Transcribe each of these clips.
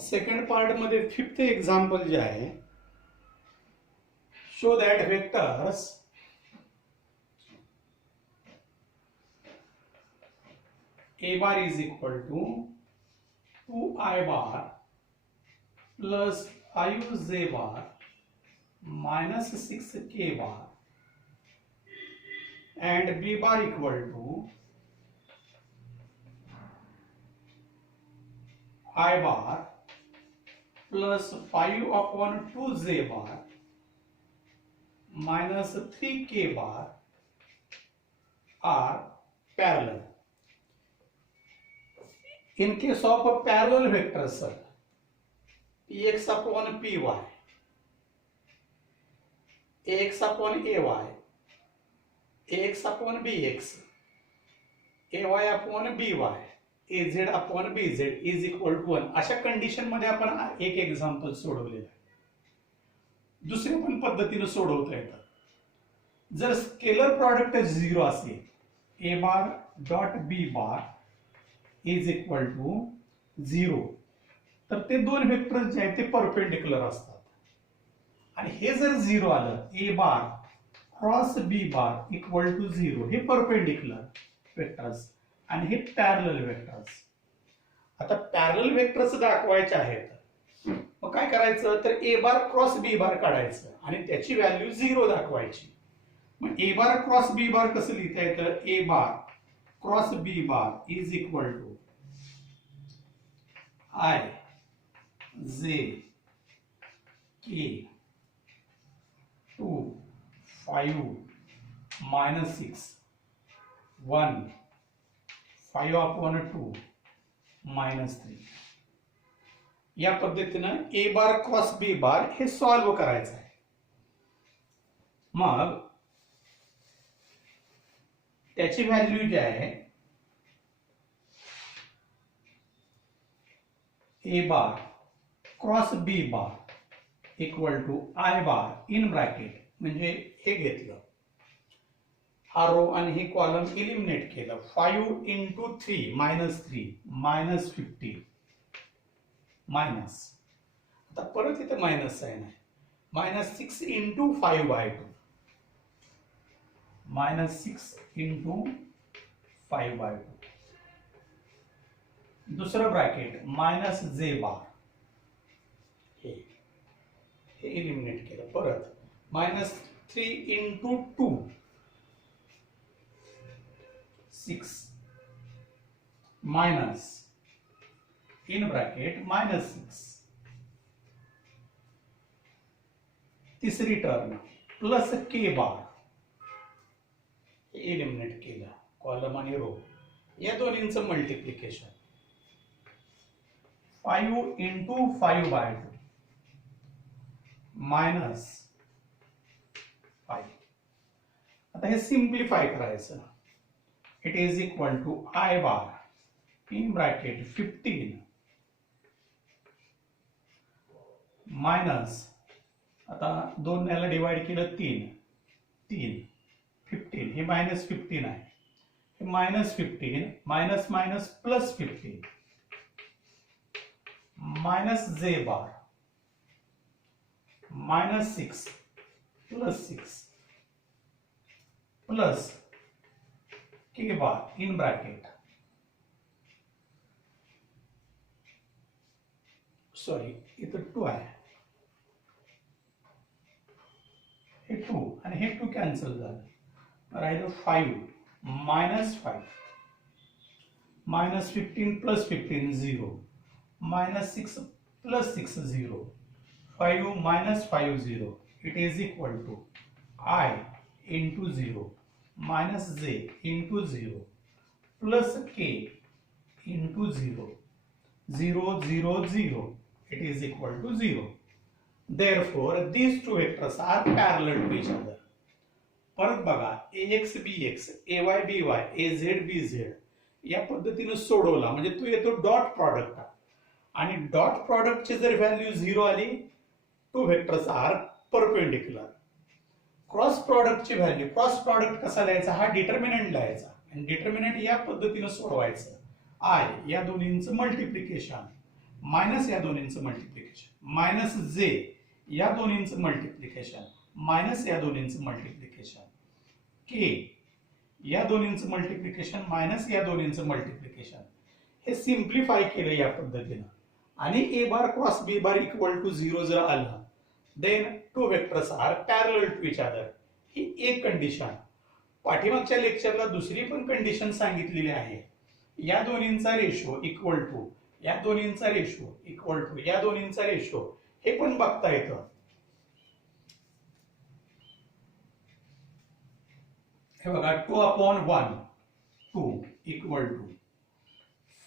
Second part मध्ये fifth example जे आहे, show that vectors a bar is equal to 2i bar plus 5z bar minus 6k bar and b bar equal to I bar plus 5 upon 2z bar minus 3k bar are parallel. In case of a parallel vector, sir, px upon py, ax upon ay, ax upon bx, ay upon by, az upon bz is equal to 1 अशा condition मध्ये आपण एक example सोडवलेलं आहे. दुसऱ्या पण पद्धतीने सोडवता येतं. जर स्केलर प्रॉडक्ट 0 असेल, a bar dot b bar is equal to 0, तर ते दोन वेक्टर जे आहेत ते परपेंडिक्युलर असतात. आणि हे जर 0 आलं, a bar cross b bar equal to 0, हे परपेंडिक्युलर वेक्टर्स आणि हे पॅरलल वेक्टर्स. आता पॅरलल वेक्टर्स दाखवायचे आहेत, मग काय करायचं, तर a bar cross b bar काढायचं आणि त्याची व्हॅल्यू 0 दाखवायची. मग a bar cross b bar कसं लिहिता येतं, a bar cross b bar is equal to I J K 2 5 minus 6 1 5 upon 2 minus 3. या पद्धतीनं a बार क्रॉस b बार हे सॉल्व करायचं आहे. मग त्याची व्हॅल्यू जी आहे, a bar cross b bar equal to I bar in bracket, म्हणजे हे घेतलं, हा रो आणि हे कॉलम इलिमिनेट केलं, 5 इंटू 3 मायनस 15 मायनस, आता परत इथे मायनस साइन आहे, मायनस 6 इंटू 5/2 मायनस 6 इंटू 5/2, दुसरं ब्रॅकेट मायनस जे बार, हे इलिमिनेट केलं, परत minus 3 into 2 6 minus in bracket minus 6, तिसरी टर्म प्लस के बार, इलिमिनेट केलं, कॉलम आणि रो, या दोन्हींचं मल्टिप्लिकेशन 5 इंटू 5/2 मायनस 5. आता हे सिंप्लिफाय करायचं, it is equal to I bar in bracket 15 minus, आता 2 याला डिवाइड केलं 3 15, हे मायनस 15 आहे, हे minus 15 minus minus plus 15 minus J bar minus 6 plus 6 plus K bar in bracket, sorry इथं 2 आहे, हे 2 आणि हे 2 कॅन्सल झालं, राहिलं 5 minus 5 minus 15 plus 15 0 minus 6 plus 6 0, 5 minus 5 0, it is equal to I into 0 minus j into 0 plus k into 0, 0 0 0, it is equal to 0. Therefore these two vectors are parallel to each other. परत बघा, ax bx, ay by, az bz या पद्धतीने सोडवला म्हणजे तो येतो dot product, आणि dot प्रॉडक्टची जर व्हॅल्यू 0 आली, two vectors are perpendicular. Cross प्रॉडक्टची व्हॅल्यू, क्रॉस प्रॉडक्ट कसा लिहायचा, हा डिटर्मिनंट लिहायचा आणि डिटर्मिनंट या पद्धतीने सोडवायचं, I या दोन्हींचं मल्टिप्लिकेशन मायनस या दोन्हींचं मल्टिप्लिकेशन मायनस जे या दोन्हींचं मल्टिप्लिकेशन मायनस या दोन्हींचं मल्टिप्लिकेशन के या दोन्हींचं मल्टिप्लिकेशन मायनस या दोन्हींचं मल्टिप्लिकेशन हे सिम्प्लिफाय केलं या पद्धतीनं आणि A bar cross B bar equal to 0 जर आलं then two vectors are parallel to each other ही एक कंडिशन. पाठीमागच्या लेक्चरला दुसरी पण कंडिशन सांगितलेली आहे. या दोन्हींचा रेशो इक्वल टू या दोन्हींचा रेशो इक्वल टू या दोन्हींचा रेशो हे पण बघता येतं. हे बघा 2/1 2 इक्वल टू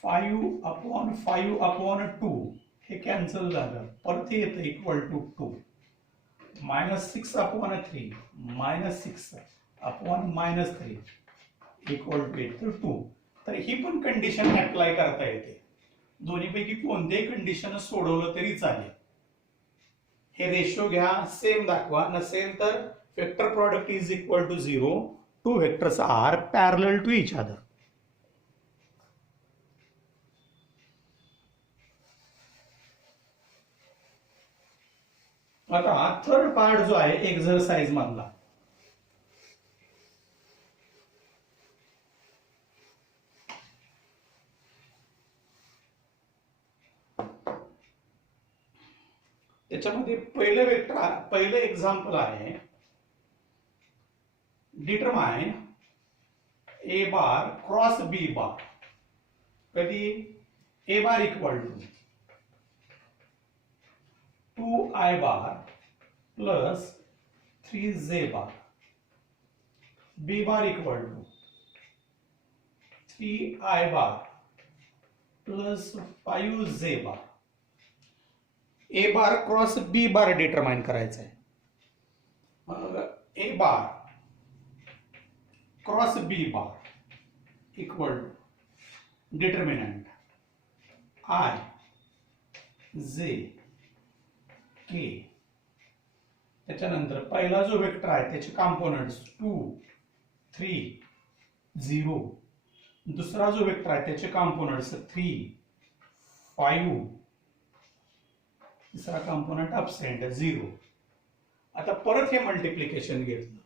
5/5/2 हे कॅन्सल झालं परत येतं इक्वल टू 2 -6/3 -6/-3 इक्वल टू येतं 2. तर ही पण कंडिशन अप्लाय करता येते. दोन्हीपैकी कोणतेही कंडिशन सोडवलं तरी चालेल. हे रेशो घ्या सेम दाखवा नसेल तर vector product is equal to 0 two vectors are parallel to each other. आता थर्ड पार्ट जो आहे एक्झरसाइज मधला त्याच्यामध्ये पहिलं एक्झाम्पल आहे डिटरमाइन ए बार क्रॉस बी बार. कधी A bar equal to 2i bar plus 3j bar B bar equal to 3i bar plus 5j bar. A bar cross B bar determine करायचा आहे. मग A bar cross B bar equal to determinant I J K. त्याच्यानंतर पहिला जो vector आहे त्याचे components 2 3 0. दुसरा जो वेक्टर आहे त्याचे कॉम्पोनंट्स 3 5. तिसरा कॉम्पोनंट अब्सेंट 0. आता परत हे मल्टिप्लिकेशन घेतलं.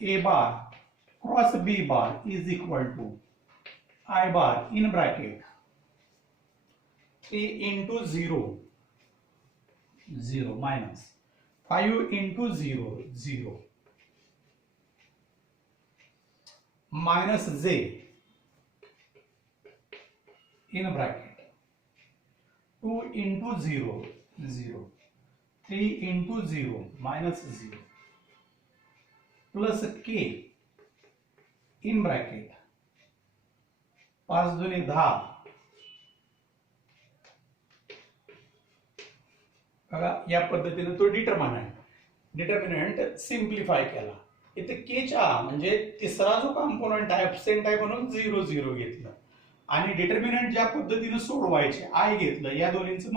A bar cross B bar is equal to I bar in bracket 3 into 0 0 minus 5 into 0 0 minus j in bracket 2 into 0 0 3 into 0 minus 0 plus k in bracket 5 दुनी 10. या पद्धतीने तो डिटर्मिनंट सिम्प्लिफाय केला. इथे केच्या म्हणजे तिसरा जो कॉम्पोनंट आहे ऍब्सेंट आहे म्हणून 0 0 घेतलं आणि डिटर्मिनंट ज्या पद्धतीने सोडवायचे आय घेतलं. या दोन्हींचं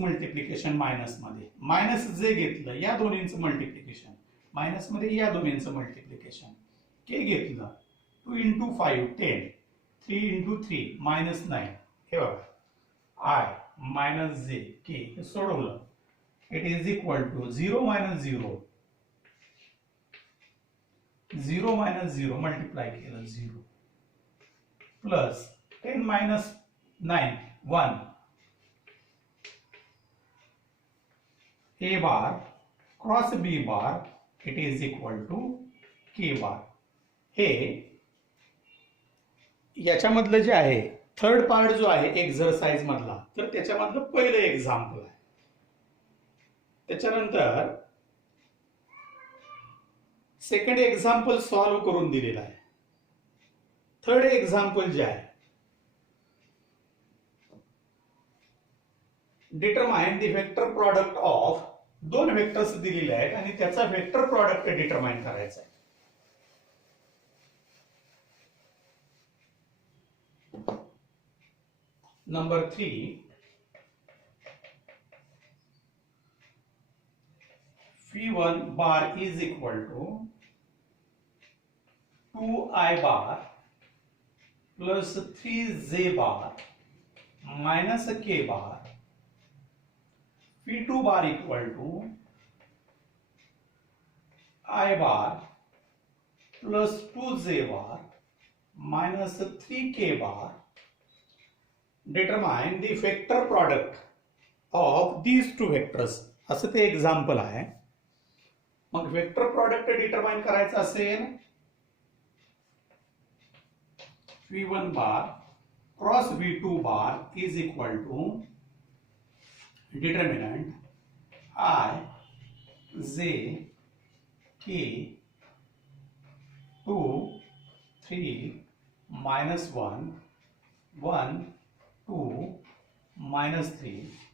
मल्टिप्लिकेशन मायनस मध्ये मायनस जे घेतलं. या दोन्हींचं मल्टिप्लिकेशन मायनस मध्ये या दोन्हींचं मल्टिप्लिकेशन के घेतलं. 2 into 5 10 3 into 3 -9. हे बघा आय मायनस जे के हे सोडवलं. It is equal to 0 minus 0 0 minus 0 multiply केलं 0 plus 10 minus 9 1 A bar cross B bar it is equal to K bar. हे याच्यामधलं जे आहे थर्ड पार्ट जो आहे एक्झरसाइज मधला तर त्याच्यामधलं पहिलं एक्झाम्पल आहे. त्याच्यानंतर सेकंड एक्झाम्पल सॉल्व्ह करून दिलेला आहे. थर्ड एक्झाम्पल जे आहे determine the vector product of दोन वेक्टर्स दिलेले आहेत आणि त्याचा वेक्टर प्रॉडक्ट डिटरमाइन करायचा आहे. Number 3 Phi1 bar is equal to 2i bar plus 3j bar minus K bar P2 bar equal to I bar plus 2J bar minus 3K bar. Determine the vector product of these two vectors. असं ते example आहे. मग vector product determine करायचं असेल V1 bar cross V2 bar is equal to determinant I J K 2 3 minus 1 1 2 minus 3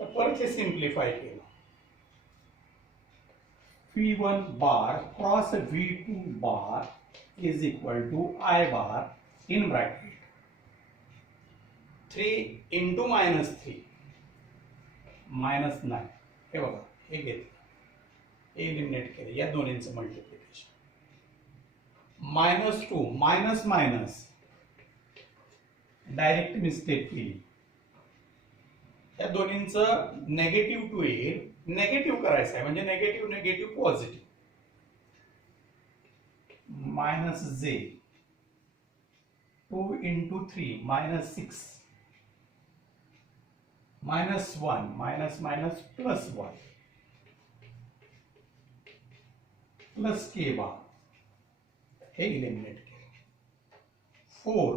परत हे simplify केलं. V1 bar cross V2 bar is equal to I bar in bracket 3 into minus 3 minus 9. हे बघा हे घेतलं eliminate केलं या दोन्हींचं multiplication. Minus 2 minus minus direct mistake केली. या दोन्हींचं नेगेटिव्ह टू येईल. नेगेटिव्ह करायचं आहे म्हणजे negative negative positive. Minus J 2 into 3 minus 6 minus 1 minus minus plus 1 plus K bar हे इलिमिनेट केलं. 4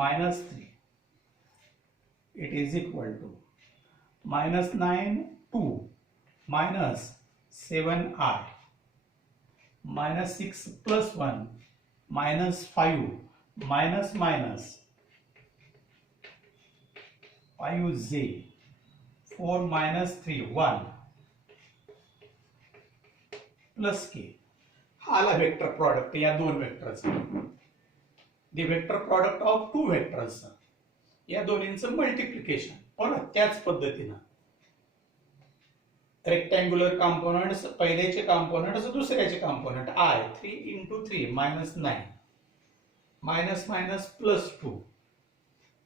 minus 3 it is equal to minus 9 2 minus 7I minus 6 plus 1 minus 5 minus minus 5J 4 minus 3 1 plus K. हा आला vector product या दोन वेक्टरचा. The vector product of two vectors या दोन्हींचं multiplication. बरोबर त्याच पद्धतीनं रेक्टँग्युलर कॉम्पोनंट्स पहिल्याचे कॉम्पोनंट्स दुसऱ्याचे component I 3 into 3 minus 9 minus minus plus 2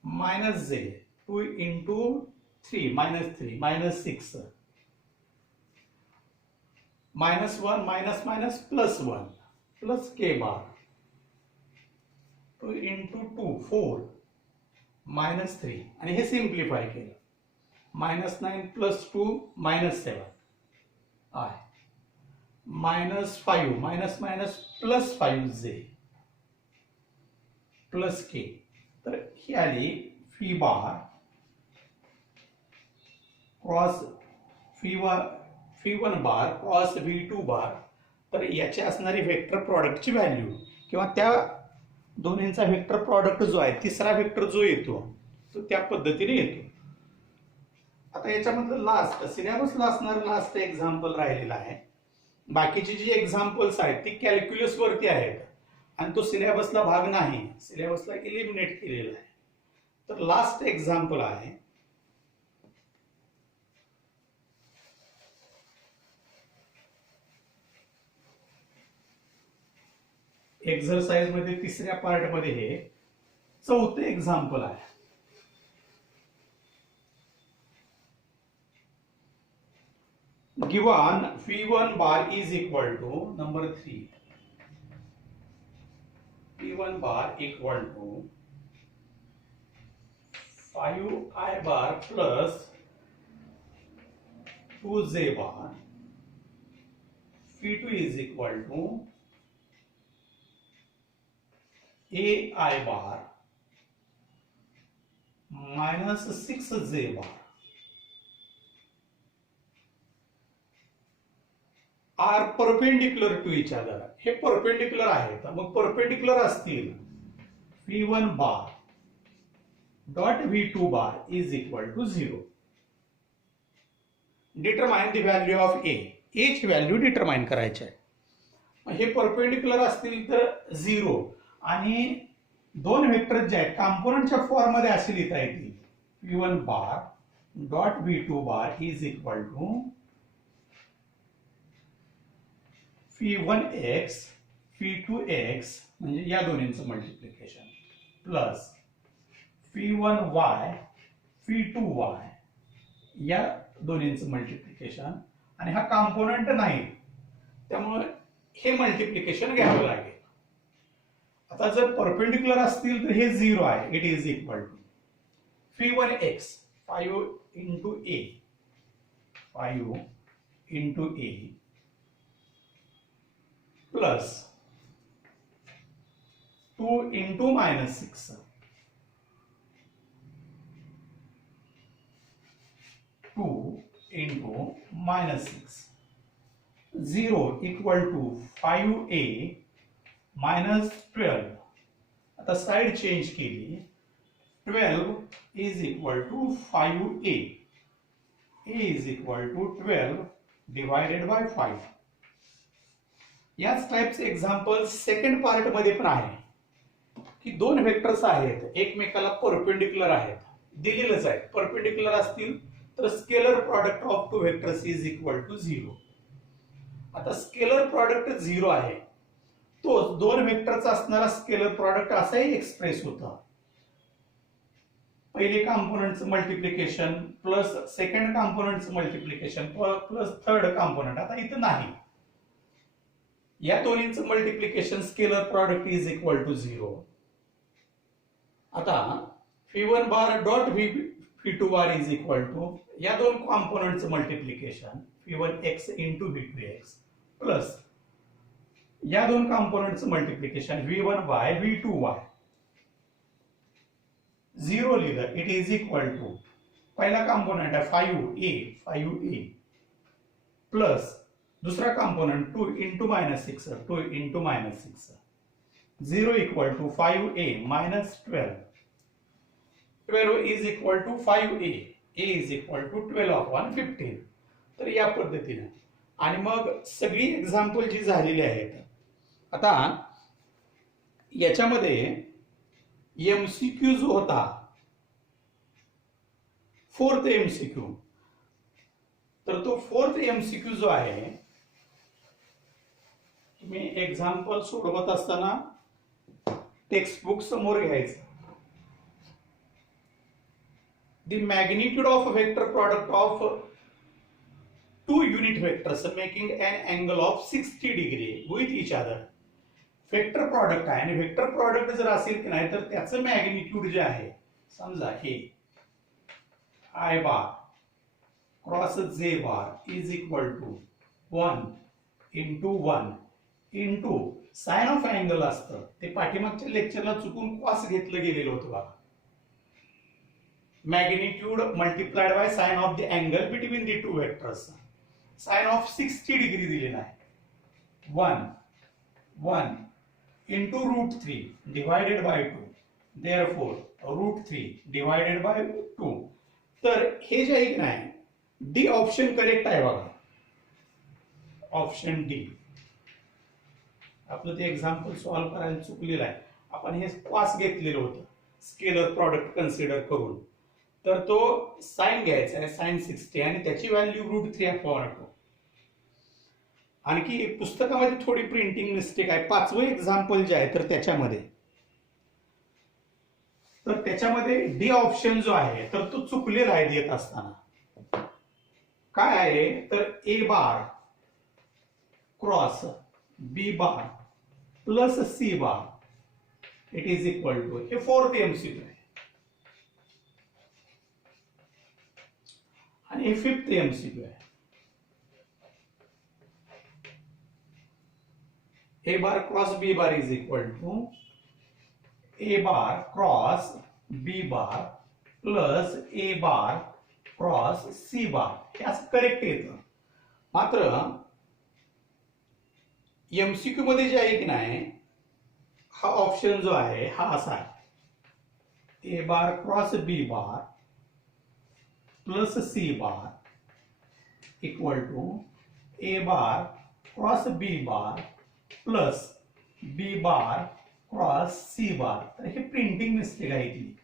minus J 2 into 3 minus 3 minus 6 minus 1 minus minus plus 1 plus K bar 2 into 2 4 minus 3 आणि हे simplify केलं. Minus 9 plus 2 minus 7 I minus 5 minus minus plus 5J plus K. तर ही आली fee बार cross V1 bar cross V2 बार. तर याची असणारी vector प्रॉडक्टची value किंवा त्या दोन्हींचा वेक्टर प्रॉडक्ट जो आहे तिसरा वेक्टर जो येतो तो त्या पद्धतीने येतो. आता याच्यामधलं लास्ट सिलेबसला असणारं लास्ट एक्झाम्पल राहिलेला आहे. बाकीची जी एक्झाम्पल्स आहेत ती कॅल्क्युलस वरती आहेत आणि तो सिलेबसला भाग नाही. सिलेबसला इलिमिनेट केलेला आहे. तर लास्ट एक्झाम्पल आहे एक्झरसाइज मध्ये तिसऱ्या पार्ट मध्ये हे चौथे एक्झाम्पल आहे. Given V1 bar is equal to number 3 V1 bar equal to 5I bar plus 2J bar. V2 is equal to AI bar minus 6J bar are perpendicular to each other. हे perpendicular आहेत. मग perpendicular असतील V1 bar dot V2 bar is equal to 0. Determine the value of A. ची value determine करायची आहे. हे perpendicular असतील तर 0 आणि दोन वेक्टर जे आहेत कॉम्पोनंटच्या फॉर्म मध्ये असे लिहिता येतील V1 bar dot V2 bar is equal to phi1x phi2x म्हणजे या दोन्हींचं मल्टिप्लिकेशन प्लस phi1y phi2y या दोन्हींचं मल्टिप्लिकेशन आणि हा कॉम्पोनंट नाही त्यामुळे हे मल्टिप्लिकेशन घ्यावं लागेल. आता जर परपेंडिक्युलर असतील तर हे 0 आहे. It is equal to phi1x 5 into a 5 into a plus 2 into minus 6 2 into minus 6 0 equal to 5a minus 12. आता साइड चेंज केली 12 is equal to 5a. a is equal to 12 divided by 5. याच टाइपचे example second part मध्ये पण आहे की दोन vectors आहेत एकमेकाला परपेंडिक्युलर आहेत दिलेलंच आहे. परपेंडिक्युलर असतील तर scalar product of two vectors is equal to 0. आता स्केलर प्रॉडक्ट 0 आहे तो दोन वेक्टरचा असणारा स्केलर प्रॉडक्ट असाही एक्सप्रेस होता. पहिले कॉम्पोनंटचं मल्टिप्लिकेशन प्लस सेकंड कॉम्पोनंटचं मल्टिप्लिकेशन प्लस थर्ड कॉम्पोनंट. आता इथं नाही. या दोन्हींचं multiplication scalar product is equal to 0. आता phi1 bar dot phi2 bar is equal to या दोन कॉम्पोनंटचं multiplication phi1x into v2x plus या दोन कॉम्पोनंटचं मल्टिप्लिकेशन v1y v2y 0 लिहिलं. इट इज इक्वल टू पहिला कॉम्पोनंट आहे 5a प्लस दूसरा component 2 into minus 6 2 into minus 6 0 equal to 5a minus 12. 12 is equal to 5a. a is equal to 12 upon 15. तर या पद्धतीने आणि मग सगळी एक्झाम्पल जी झालेली आहेत. आता याच्यामध्ये एमसीक्यू जो होता फोर्थ एमसीक्यू तर तो फोर्थ एमसीक्यू जो आहे तुम्ही एक्झाम्पल सोडवत असताना टेक्स्टबुक समोर घ्यायचं. The magnitude of vector product of two unit vectors making an angle of 60 degree with each other. Vector product आहे आणि वेक्टर प्रॉडक्ट जर असेल की नाही तर त्याचं मॅग्निट्यूड जे आहे समजा हे I bar cross J bar is equal to 1 into 1 into sine of angle असतं ते पाठीमागच्या लेक्चरला चुकून कॉस घेतलं गेलेलं होतं बघा. Magnitude multiplied by sine of the angle between the two vectors. Sine of 60 degree दिलेला आहे 1 into root 3 divided by 2. Therefore root 3 divided by 2. तर हे जे आहे की नाही डी ऑप्शन करेक्ट आहे बघा. ऑप्शन डी आपलं ते एक्झाम्पल सॉल्व्ह करायला चुकलेलं आहे. आपण हे कॉस घेतलेलं होतं स्केलर प्रॉडक्ट कन्सिडर करून. तर तो साइन घ्यायचा आहे साइन 60 आणि त्याची व्हॅल्यू रूट 3 अपॉन 2. आणखी पुस्तकामध्ये थोडी प्रिंटिंग मिस्टेक आहे. पाचवं एक्झाम्पल जे आहे तर त्याच्यामध्ये डी ऑप्शन जो आहे तर तो चुकलेला आहे देत असताना. काय आहे तर A bar cross B bar plus C bar it is equal to हे फोर्थ एमसीक्यू आहे आणि हे फिफ्थ एमसीक्यू आहे. A bar cross B bar is equal to A bar cross B bar plus A bar cross C bar. हे असं correct येतं. मात्र MCQ मध्ये जे आहे की नाही हा ऑप्शन जो आहे हा असा आहे A bar cross B bar plus C bar equal to A bar cross B bar plus B bar cross C bar. तर हे प्रिंटिंग मिस्टेक आहे ती.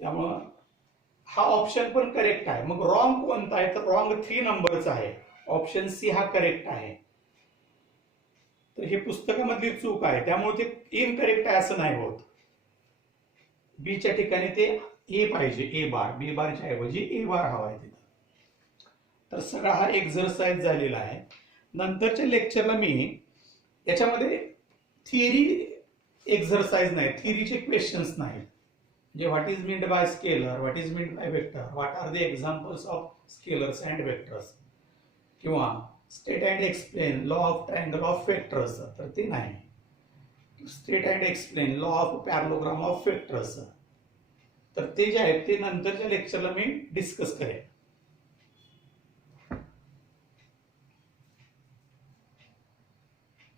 त्यामुळं हा ऑप्शन पण करेक्ट आहे. मग रॉंग कोणता आहे? तर रॉंग 3 नंबरचा आहे. ऑप्शन सी हा करेक्ट आहे. तर हे पुस्तकामधली चूक आहे, त्यामुळे ते इनकरेक्ट आहे असं नाही होत. बीच्या ठिकाणी ते ए पाहिजे, ए बार. बी बारच्या ऐवजी ए बार हवा आहे तिथं. तर सगळा हा एक्झरसाइज झालेला आहे. नंतरच्या लेक्चरला मी याच्यामध्ये थिअरी एक्झरसाइज नाही, थिअरीचे क्वेश्चन्स नाहीत. म्हणजे what is meant by scalar, what is meant by vector, what are the examples of scalars and vectors, किंवा state and explain law of triangle of vectors, तर ते नाही. State and explain law of parallelogram of vectors, तर ते जे आहेत ते नंतरच्या लेक्चरला मी डिस्कस करेन.